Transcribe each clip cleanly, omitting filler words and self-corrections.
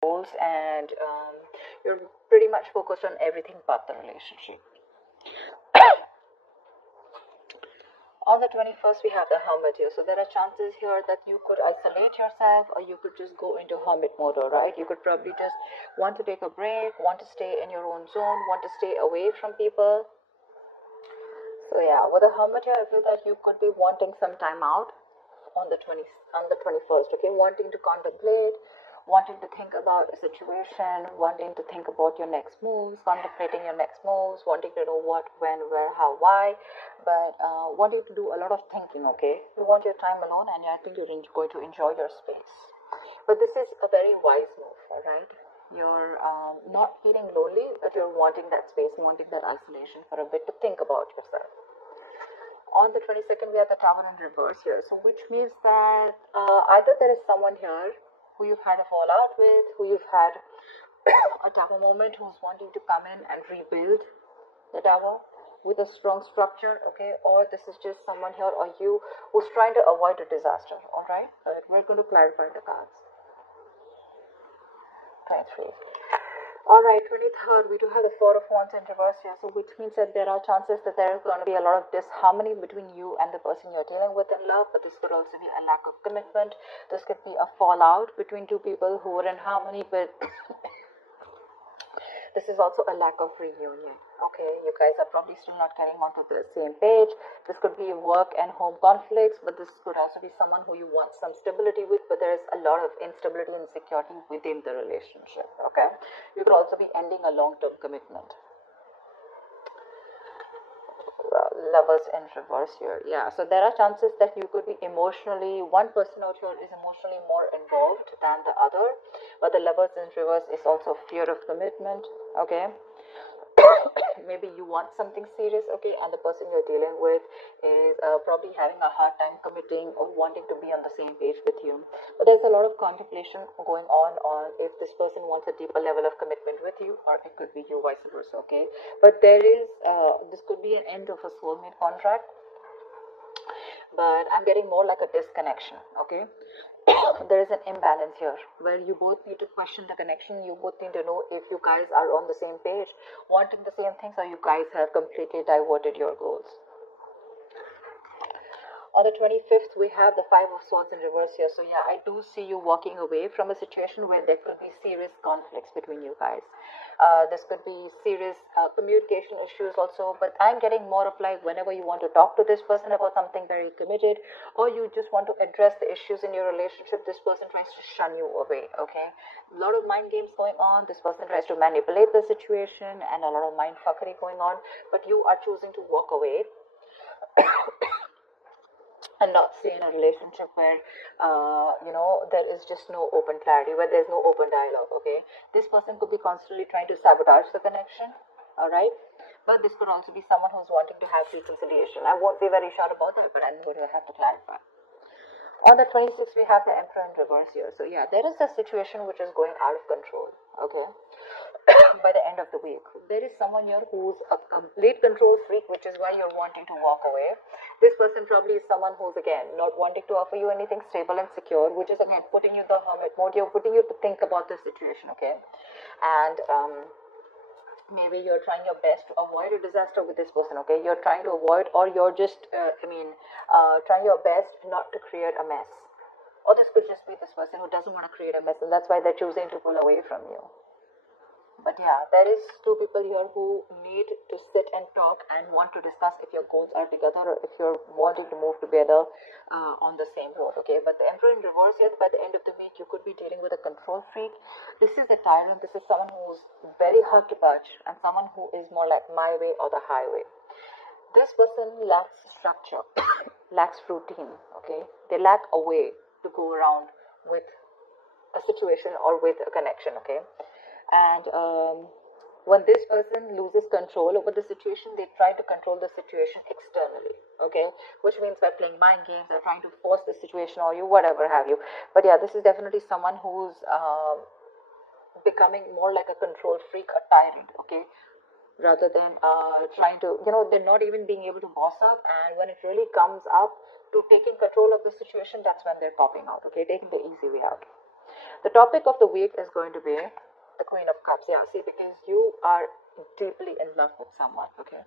goals, and you're pretty much focused on everything but the relationship. On the 21st, we have the Hermit here. So there are chances here that you could isolate yourself, or you could just go into hermit mode, all right? You could probably just want to take a break, want to stay in your own zone, want to stay away from people. So yeah, with the Hermit here, I feel that you could be wanting some time out on the 21st, okay? Wanting to contemplate, wanting to think about a situation, wanting to think about your next moves, contemplating your next moves, wanting to know what, when, where, how, why, but wanting to do a lot of thinking, okay? You want your time alone, and I think you're going to enjoy your space. But this is a very wise move, all right? You're not feeling lonely, but you're wanting that space, wanting that isolation for a bit to think about yourself. On the 22nd, we have the Tower in reverse here. So which means that either there is someone here who you've had a fallout with, who you've had a tower moment, who's wanting to come in and rebuild the tower with a strong structure, okay? Or this is just someone here or you who's trying to avoid a disaster, all right? But we're going to clarify the cards. 23. All right, 23rd, we do have the Four of Wands in reverse here, so which means that there are chances that there is going to be a lot of disharmony between you and the person you're dealing with in love, but this could also be a lack of commitment. This could be a fallout between two people who were in harmony, but this is also a lack of reunion. Okay, you guys are probably still not getting onto the same page. This could be work and home conflicts, but this could also be someone who you want some stability with, but there is a lot of instability and insecurity within the relationship. Okay, you could also be ending a long-term commitment. Lovers in reverse here. Yeah, so there are chances that you could be emotionally, one person out here is emotionally more involved than the other, but the lovers in reverse is also fear of commitment. Okay, maybe you want something serious, okay, and the person you're dealing with is probably having a hard time committing or wanting to be on the same page with you. But there's a lot of contemplation going on if this person wants a deeper level of commitment with you, or it could be you vice versa, okay? But there is this could be an end of a soulmate contract, but I'm getting more like a disconnection, okay? There is an imbalance here where you both need to question the connection. You both need to know if you guys are on the same page, wanting the same things, or you guys have completely diverted your goals. On the 25th, we have the Five of Swords in reverse here. So yeah, I do see you walking away from a situation where there could be serious conflicts between you guys. This could be serious communication issues also, but I'm getting more of like whenever you want to talk to this person about something very committed, or you just want to address the issues in your relationship, this person tries to shun you away, okay? A lot of mind games going on. This person tries to manipulate the situation, and a lot of mind fuckery going on, but you are choosing to walk away and not stay in a relationship where there is just no open clarity, where there's no open dialogue, okay? This person could be constantly trying to sabotage the connection, all right? But this could also be someone who's wanting to have reconciliation. I won't be very sure about that, but I'm going to have to clarify. On the 26th, we have the Emperor in reverse here. So yeah, there is a situation which is going out of control, okay? By the end of the week, there is someone here who's a complete control freak, which is why you're wanting to walk away. This person probably is someone who's again not wanting to offer you anything stable and secure, which is again putting you in the hermit mode. You're putting you to think about the situation, okay? And maybe you're trying your best to avoid a disaster with this person, okay? You're trying to avoid, or you're just trying your best not to create a mess. Or this could just be this person who doesn't want to create a mess, and that's why they're choosing to pull away from you. But yeah, there is two people here who need to sit and talk and want to discuss if your goals are together, or if you're wanting to move together on the same road, okay? But the Emperor in reverse here, by the end of the week, you could be dealing with a control freak. This is a tyrant. This is someone who's very hard to touch, and someone who is more like my way or the highway. This person lacks structure, lacks routine, okay? They lack a way to go around with a situation or with a connection, okay? And when this person loses control over the situation, they try to control the situation externally, okay? Which means by playing mind games, they're trying to force the situation or you, whatever have you. But yeah, this is definitely someone who's becoming more like a control freak, a tyrant, okay? Rather than trying to, they're not even being able to boss up. And when it really comes up to taking control of the situation, that's when they're popping out, okay? Taking the easy way out. The topic of the week is going to be the Queen of Cups. Yeah, see, because you are deeply in love with someone, okay?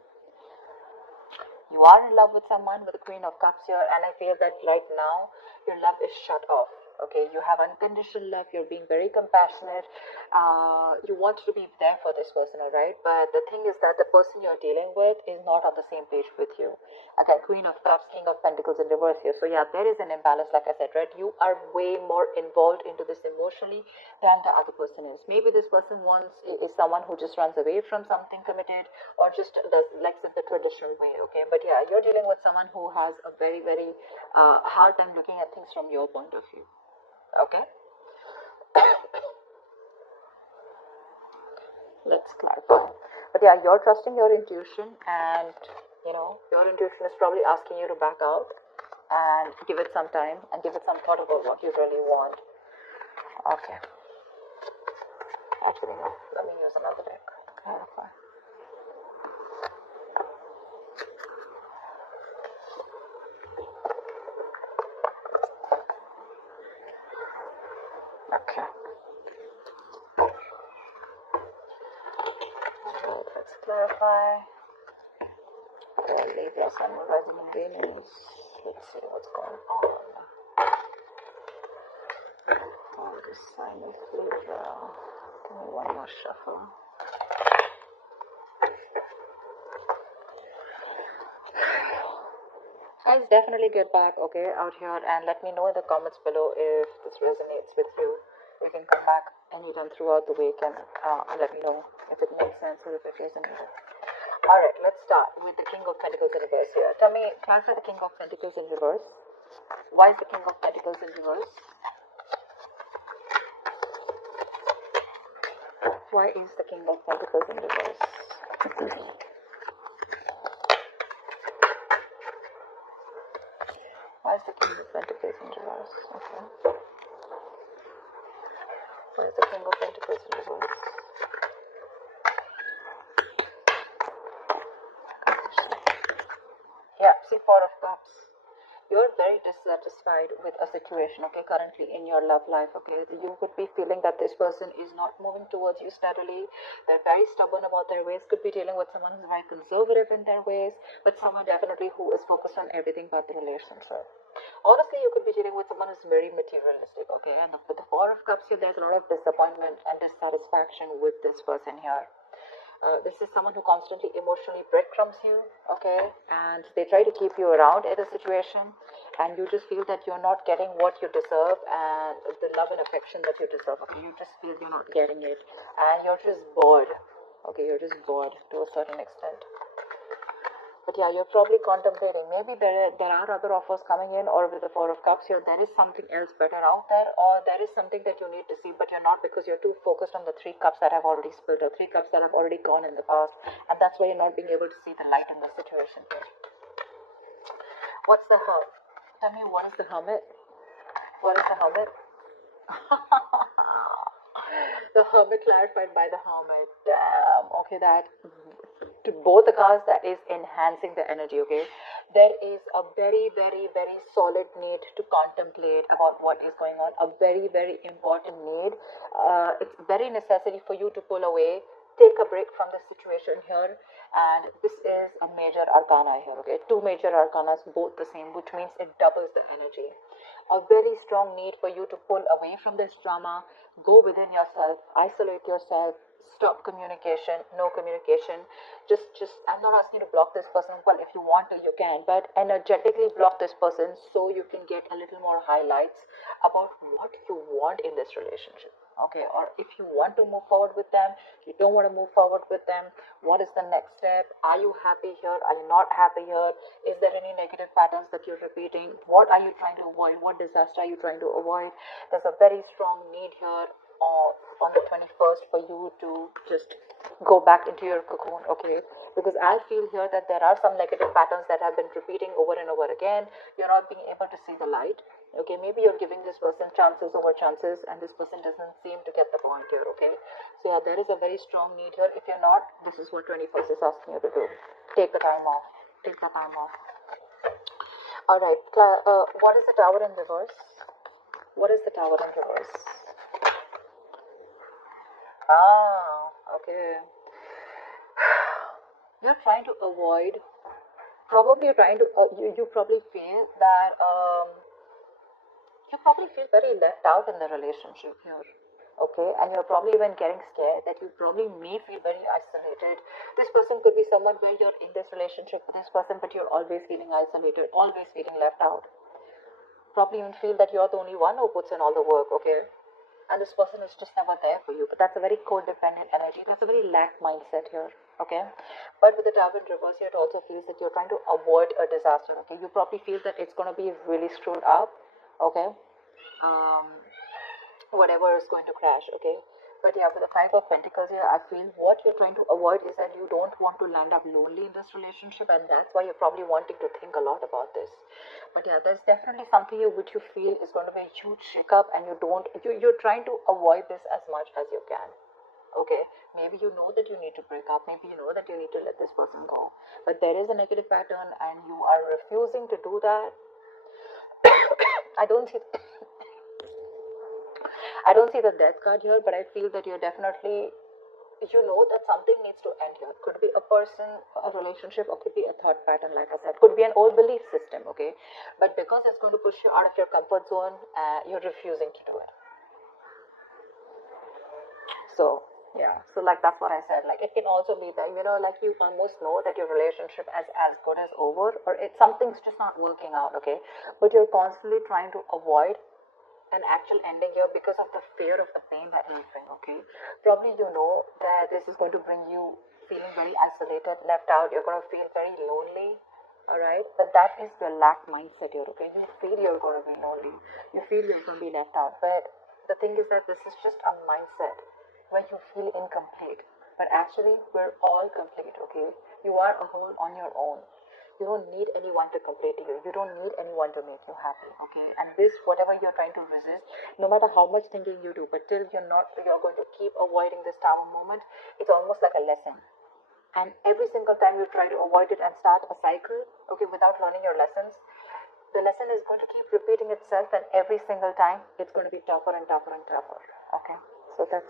You are in love with someone with the Queen of Cups here, and I feel that right now your love is shut off. Okay, you have unconditional love. You're being very compassionate. You want to be there for this person, all right? But the thing is that the person you're dealing with is not on the same page with you. Again, Queen of Cups, King of Pentacles in reverse here. So yeah, there is an imbalance, like I said, right? You are way more involved into this emotionally than the other person is. Maybe this person is someone who just runs away from something committed, or just does likes it the traditional way. Okay, but yeah, you're dealing with someone who has a very hard time looking at things from your point of view. Okay, let's clarify. But yeah, you're trusting your intuition, and your intuition is probably asking you to back out and give it some time and give it some thought about what you really want. Okay, actually no, let me use another deck to clarify. Okay, let's clarify. For Libra, Sun, Rising, and Venus. Let's see what's going on. Oh, this sign of Libra. Give me one more shuffle. Guys, definitely get back, okay, out here, and let me know in the comments below if this resonates with you. You can come back anytime throughout the week and let me know if it makes sense or if it resonates. Alright, let's start with the King of Pentacles in reverse here. Tell me, clarify the King of Pentacles in reverse. Why is the King of Pentacles in reverse? Why is the King of Pentacles in reverse? Why is the King of Pentacles in reverse? Okay. Why is the King of Pentacles in reverse? Yeah, see, Four of Cups. You're very dissatisfied with a situation, okay, currently in your love life, okay? You could be feeling that this person is not moving towards you steadily. They're very stubborn about their ways. Could be dealing with someone who's very conservative in their ways, but someone definitely who is focused on everything but the relationship. Honestly, you could be dealing with someone who's very materialistic, okay? And with the Four of Cups here, there's a lot of disappointment and dissatisfaction with this person here. This is someone who constantly emotionally breadcrumbs you, okay, and they try to keep you around in a situation, and you just feel that you're not getting what you deserve and the love and affection that you deserve, okay? You just feel you're not getting it, and you're just bored, okay? You're just bored to a certain extent. But yeah, you're probably contemplating. Maybe there are other offers coming in, or with the Four of Cups here, there is something else better out there, or there is something that you need to see, but you're not, because you're too focused on the Three Cups that have already spilled, or Three Cups that have already gone in the past, and that's why you're not being able to see the light in the situation here. What's the Hermit? Tell me, what is the Hermit? What is the Hermit? The Hermit clarified by the Hermit. Damn. Okay, that to both the cards, that is enhancing the energy, okay? There is a very solid need to contemplate about what is going on, a very important need. It's very necessary for you to pull away, take a break from the situation here, and this is a major arcana here, okay? Two major arcanas, both the same, which means it doubles the energy. A very strong need for you to pull away from this drama, go within yourself, isolate yourself, stop communication, no communication. Just I'm not asking you to block this person. Well, if you want to, you can, but energetically block this person so you can get a little more highlights about what you want in this relationship, okay? Or if you want to move forward with them, you don't want to move forward with them, what is the next step? Are you happy here? Are you not happy here? Is there any negative patterns that you're repeating? What are you trying to avoid? What disaster are you trying to avoid? There's a very strong need here on the 21st for you to just go back into your cocoon, okay? Because I feel here that there are some negative patterns that have been repeating over and over again. You're not being able to see the light, okay? Maybe you're giving this person chances over chances, and this person doesn't seem to get the point here, okay? So yeah, there is a very strong need here. If you're not, this is what 21st is asking you to do. Take the time off. Take the time off. Alright, what is the Tower in reverse? What is the Tower in reverse? Okay. You're trying to avoid, probably you're trying to, you probably feel that, you probably feel very left out in the relationship here. Okay, and you're probably even getting scared that you probably may feel very isolated. This person could be someone where you're in this relationship with this person, but you're always feeling isolated, always feeling left out. Probably even feel that you're the only one who puts in all the work, okay? And this person is just never there for you. But that's a very codependent energy. That's a very lack mindset here, okay? But with the Tower in reverse here, it also feels that you're trying to avoid a disaster, okay? You probably feel that it's going to be really screwed up, okay? Whatever is going to crash, okay? But yeah, with the Five of Pentacles here, I feel what you're trying to avoid is that you don't want to land up lonely in this relationship, and that's why you're probably wanting to think a lot about this. But yeah, there's definitely something here which you feel is going to be a huge shakeup, and you're trying to avoid this as much as you can. Okay, maybe you know that you need to break up, maybe you know that you need to let this person go, but there is a negative pattern and you are refusing to do that. I don't see the death card here, but I feel that you're definitely, you know that something needs to end here. Could be a person, a relationship, or could be a thought pattern, like I said. Could be an old belief system, okay? But because it's going to push you out of your comfort zone, you're refusing to do it. So, yeah. So, like, that's what I said. Like, it can also be that, like you almost know that your relationship is as good as over, or something's just not working out, okay? But you're constantly trying to avoid an actual ending here because of the fear of the pain that will bring, okay? Probably you know that this is going to bring you feeling very isolated, left out. You're going to feel very lonely, all right? But that is the lack mindset here, okay? You feel you're going to be lonely. You feel you're going to be left out. But the thing is that this is just a mindset where you feel incomplete. But actually, we're all complete, okay? You are a whole on your own. You don't need anyone to complete you. You don't need anyone to make you happy, okay? And this, whatever you're trying to resist, no matter how much thinking you do, but till you're going to keep avoiding this Tower moment, it's almost like a lesson. And every single time you try to avoid it and start a cycle, okay, without learning your lessons, the lesson is going to keep repeating itself, and every single time it's going to be tougher and tougher and tougher, okay? So that's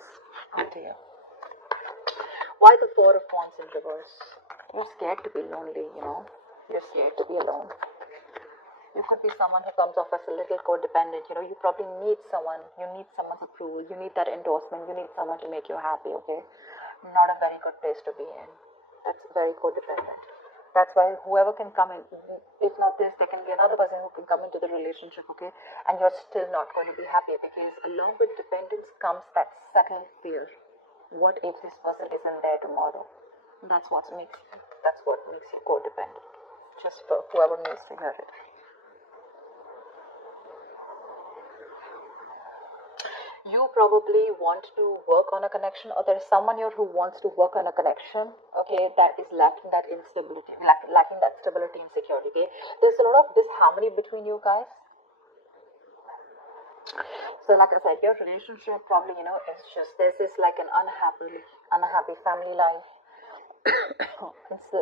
up to you. Why the Four of Wands in reverse? You're scared to be lonely, You're scared to be alone. You could be someone who comes off as a little codependent. You probably need someone. You need someone's approval. You need that endorsement. You need someone to make you happy, okay? Not a very good place to be in. That's very codependent. That's why whoever can come in, if not this, there can be another person who can come into the relationship, okay? And you're still not going to be happy because along with dependence comes that subtle fear. What if this person isn't there tomorrow? That's what makes you codependent. Just for whoever needs to hear it. You probably want to work on a connection, or there's someone here who wants to work on a connection, okay, that is lacking that instability, lacking that stability and security, okay? There's a lot of disharmony between you guys. So like I said, your relationship probably, it's just, there's this like an unhappy family life,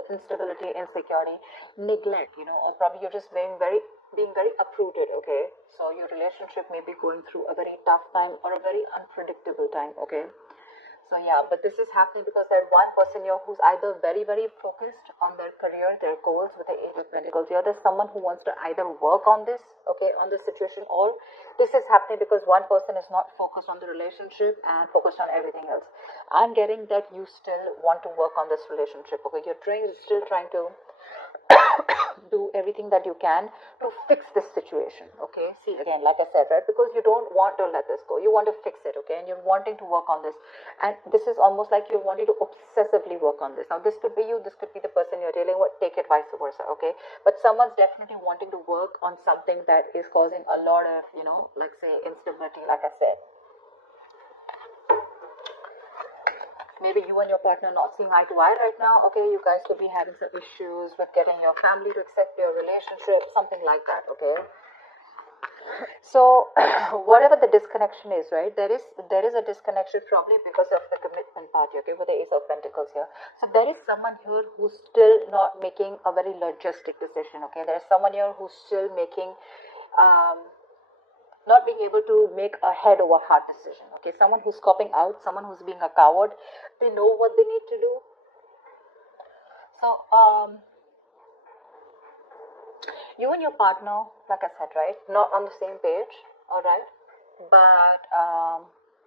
instability, insecurity, neglect, or probably you're just being very uprooted, okay? So your relationship may be going through a very tough time or a very unpredictable time, okay? So yeah, but this is happening because there's one person here who's either very, very focused on their career, their goals with the Eight of Pentacles. Here, there's someone who wants to either work on this, okay, on this situation, or this is happening because one person is not focused on the relationship and focused on everything else. I'm getting that you still want to work on this relationship, okay? You're still trying to do everything that you can to fix this situation, okay? See, again, like I said, right, because you don't want to let this go, you want to fix it, okay? And you're wanting to work on this, and this is almost like you're wanting to obsessively work on this. Now this could be you, this could be the person you're dealing with, take it vice versa, okay? But someone's definitely wanting to work on something that is causing a lot of, like say instability, like I said. Maybe you and your partner not seeing eye to eye right now, okay? You guys could be having some issues with getting your family to accept your relationship, something like that, okay? So whatever the disconnection is, right, there is a disconnection probably because of the commitment part, okay, with the Ace of Pentacles here. So there is someone here who's still not making a very logistic decision, okay? There is someone here who's still making not being able to make a head over heart decision. Okay, someone who's copping out, someone who's being a coward, they know what they need to do. So you and your partner, like I said, right, not on the same page, all right, but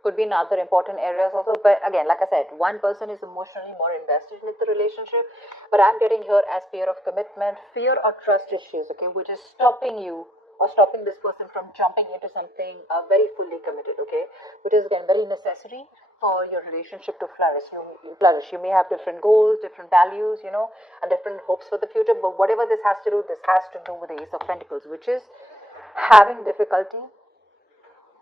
could be in other important areas also. But again, like I said, one person is emotionally more invested in the relationship, but I'm getting here as fear of commitment, fear or trust issues, okay, which is stopping you or stopping this person from jumping into something very fully committed, okay, which is again very necessary for your relationship to flourish. You may have different goals, different values, and different hopes for the future, but whatever this has to do, this has to do with the Ace of Pentacles, which is having difficulty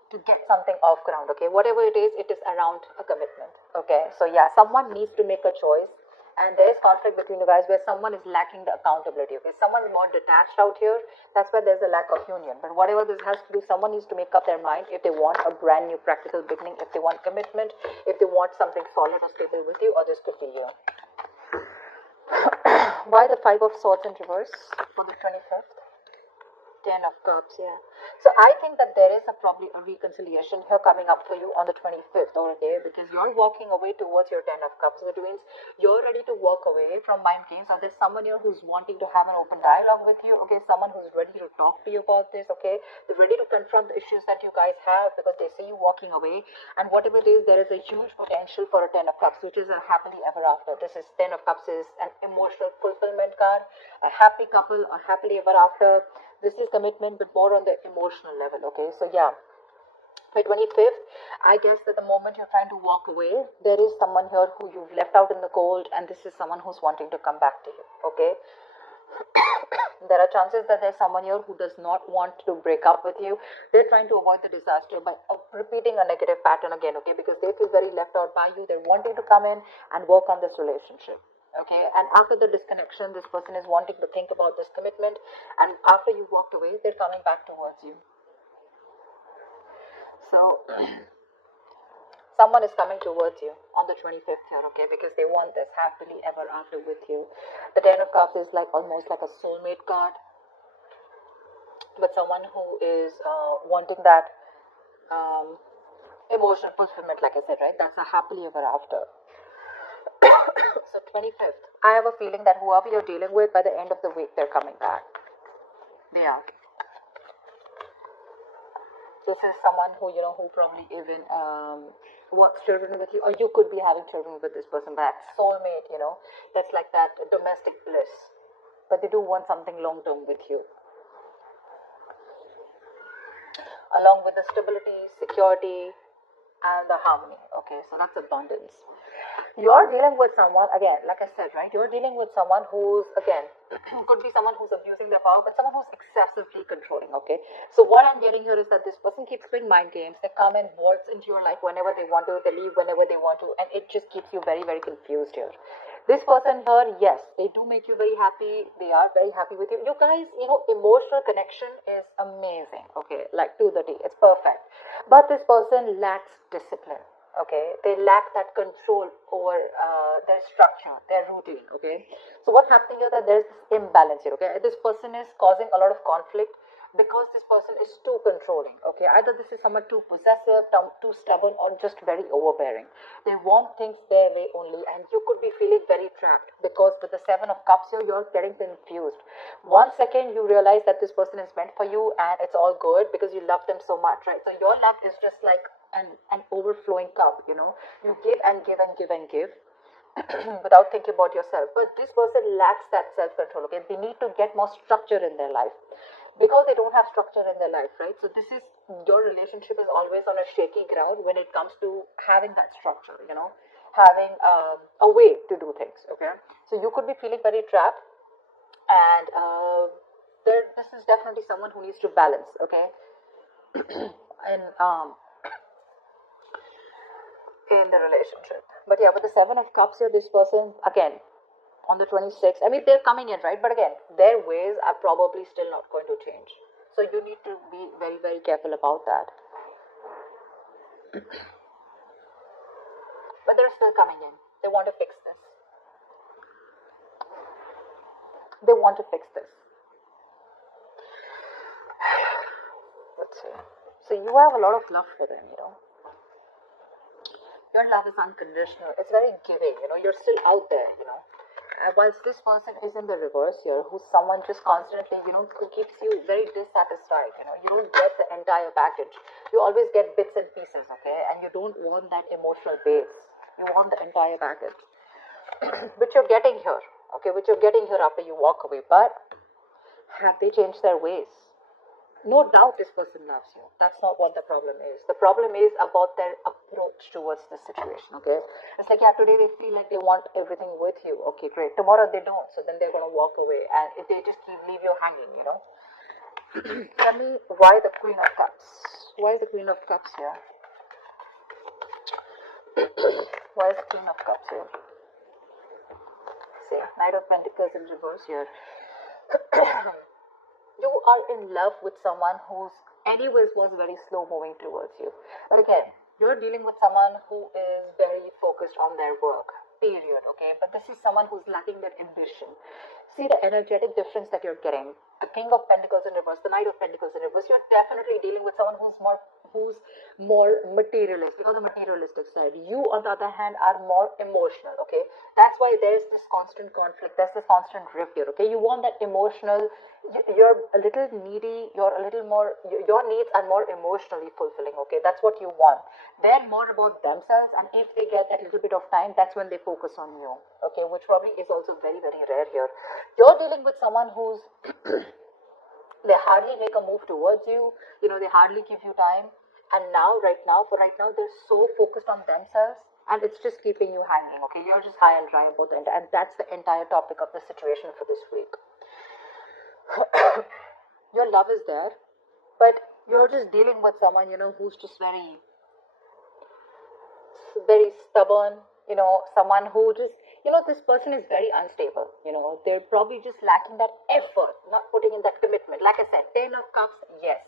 to get something off ground. Okay, whatever it is around a commitment. Okay, so yeah, someone needs to make a choice, and there is conflict between you guys where someone is lacking the accountability. Okay, someone's more detached out here. That's why there's a lack of union. But whatever this has to do, someone needs to make up their mind if they want a brand new practical beginning, if they want commitment, if they want something solid or stable with you, or this could be you. Why the Five of Swords in reverse for the 25th? 10 of Cups, yeah. So I think that there is probably a reconciliation here coming up for you on the 25th, okay, because you're walking away towards your 10 of Cups, which means you're ready to walk away from mind games, or there's someone here who's wanting to have an open dialogue with you, okay, someone who's ready to talk to you about this, okay, they're ready to confront the issues that you guys have because they see you walking away, and whatever it is, there is a huge potential for a 10 of Cups, which is a happily ever after. This is 10 of Cups is an emotional fulfillment card, a happy couple, a happily ever after. This is commitment, but more on the emotional level, okay? So yeah, by 25th, I guess that the moment you're trying to walk away, there is someone here who you've left out in the cold, and this is someone who's wanting to come back to you, okay? There are chances that there's someone here who does not want to break up with you. They're trying to avoid the disaster by repeating a negative pattern again, okay? Because they feel very left out by you. They're wanting to come in and work on this relationship. Okay, and after the disconnection, this person is wanting to think about this commitment, and after you walked away, they're coming back towards you. So someone is coming towards you on the 25th here, okay, because they want this happily ever after with you. The 10 of Cups is like almost like a soulmate card, but someone who is wanting that emotional fulfillment, like I said, right? That's a happily ever after. So 25th, I have a feeling that whoever you're dealing with, by the end of the week, they're coming back. They are. This is someone who, who probably even wants children with you, or you could be having children with this person, but that's soulmate, that's like that domestic bliss. But they do want something long-term with you. Along with the stability, security, and the harmony. Okay, so that's abundance. You're dealing with someone, again, like I said, right? You're dealing with someone who's, again, could be someone who's abusing their power, but someone who's excessively controlling, okay? So what I'm getting here is that this person keeps playing mind games. They come and waltz into your life whenever they want to, they leave whenever they want to, and it just keeps you very, very confused here. This person here, yes, they do make you very happy. They are very happy with you. You guys, emotional connection is amazing, okay? Like to the T, it's perfect. But this person lacks discipline. Okay, they lack that control over their structure, their routine. Okay, so what's happening here that there's this imbalance here. Okay, this person is causing a lot of conflict because this person is too controlling. Okay, either this is someone too possessive, too stubborn, or just very overbearing. They want things their way only, and you could be feeling very trapped because with the 7 of Cups here, you're getting confused. 1 second you realize that this person is meant for you and it's all good because you love them so much, right? So your love is just like an overflowing cup, you give and give and give and give without thinking about yourself. But this person lacks that self-control. Okay, they need to get more structure in their life because they don't have structure in their life, right? So this is, your relationship is always on a shaky ground when it comes to having that structure, having a way to do things. Okay, so you could be feeling very trapped, and this is definitely someone who needs to balance. Okay, and in the relationship. But yeah, with the 7 of Cups here, this person, again, on the 26th, I mean, they're coming in, right? But again, their ways are probably still not going to change. So you need to be very, very careful about that. But they're still coming in. They want to fix this. They want to fix this. Let's see. So So you have a lot of love for them, Your love is unconditional. It's very giving, You're still out there, whilst this person is in the reverse here, who's someone just constantly, who keeps you very dissatisfied, You don't get the entire package. You always get bits and pieces, okay? And you don't want that emotional base. You want the entire package. Which you're getting here, okay? Which you're getting here after you walk away. But have they changed their ways? No doubt this person loves you. That's not what the problem is. The problem is about their approach towards the situation, okay? It's like, today they feel like they want everything with you. Okay, great. Tomorrow they don't. So then they're going to walk away. And if they just leave you hanging, Tell me why the Queen of Cups? Why is the Queen of Cups here? Why is the Queen of Cups here? See, Knight of Pentacles in reverse here. You are in love with someone who's anyways was very slow moving towards you. But again, you're dealing with someone who is very focused on their work, period, okay? But this is someone who's lacking that ambition. See the energetic difference that you're getting. The King of Pentacles in reverse, the Knight of Pentacles in reverse, you're definitely dealing with someone who's more materialistic, on the materialistic side. You, on the other hand, are more emotional, okay? That's why there's this constant conflict, there's this constant rift here, okay? You want that emotional, you're a little needy, you're a little more, your needs are more emotionally fulfilling, okay? That's what you want. They're more about themselves, and if they get that little bit of time, that's when they focus on you, okay? Which probably is also very, very rare here. You're dealing with someone who's they hardly make a move towards you, they hardly give you time, and right now, they're so focused on themselves, and it's just keeping you hanging, okay? You're just high and dry about it, and that's the entire topic of the situation for this week. Your love is there, but you're just dealing with someone, who's just very, very stubborn, someone who just, this person is very unstable, they're probably just lacking that effort, not putting in that commitment. Like I said, 10 of Cups, yes.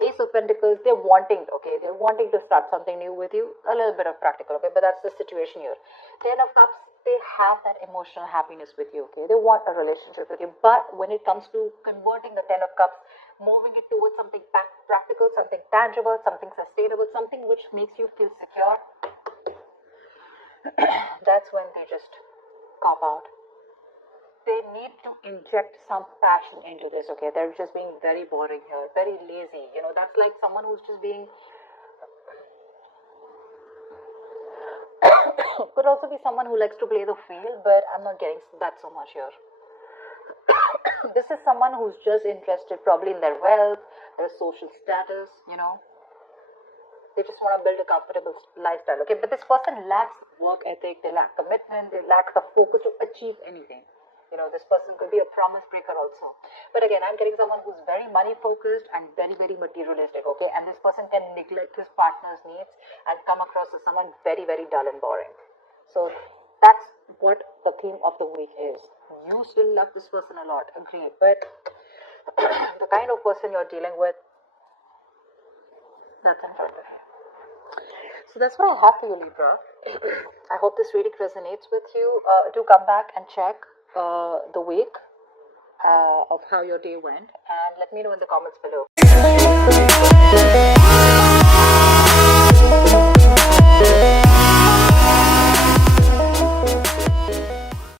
Ace of Pentacles, they're wanting to start something new with you, a little bit of practical, okay, but that's the situation here. 10 of Cups, they have that emotional happiness with you, okay, they want a relationship with you, but when it comes to converting the 10 of Cups, moving it towards something practical, something tangible, something sustainable, something which makes you feel secure, that's when they just cop out. They need to inject some passion into this, okay? They're just being very boring here, very lazy. That's like someone who's just being... Could also be someone who likes to play the field, but I'm not getting that so much here. This is someone who's just interested probably in their wealth, their social status, They just want to build a comfortable lifestyle, okay? But this person lacks work ethic, they lack commitment, they lack the focus to achieve anything. This person could be a promise breaker also. But again, I'm getting someone who's very money focused and very, very materialistic, okay? And this person can neglect his partner's needs and come across as someone very, very dull and boring. So that's what the theme of the week is. You still love this person a lot, agree. But the kind of person you're dealing with, that's in front of you. So that's what I have for you, Libra. I hope this reading resonates with you. Do come back and check the week of how your day went, and let me know in the comments below.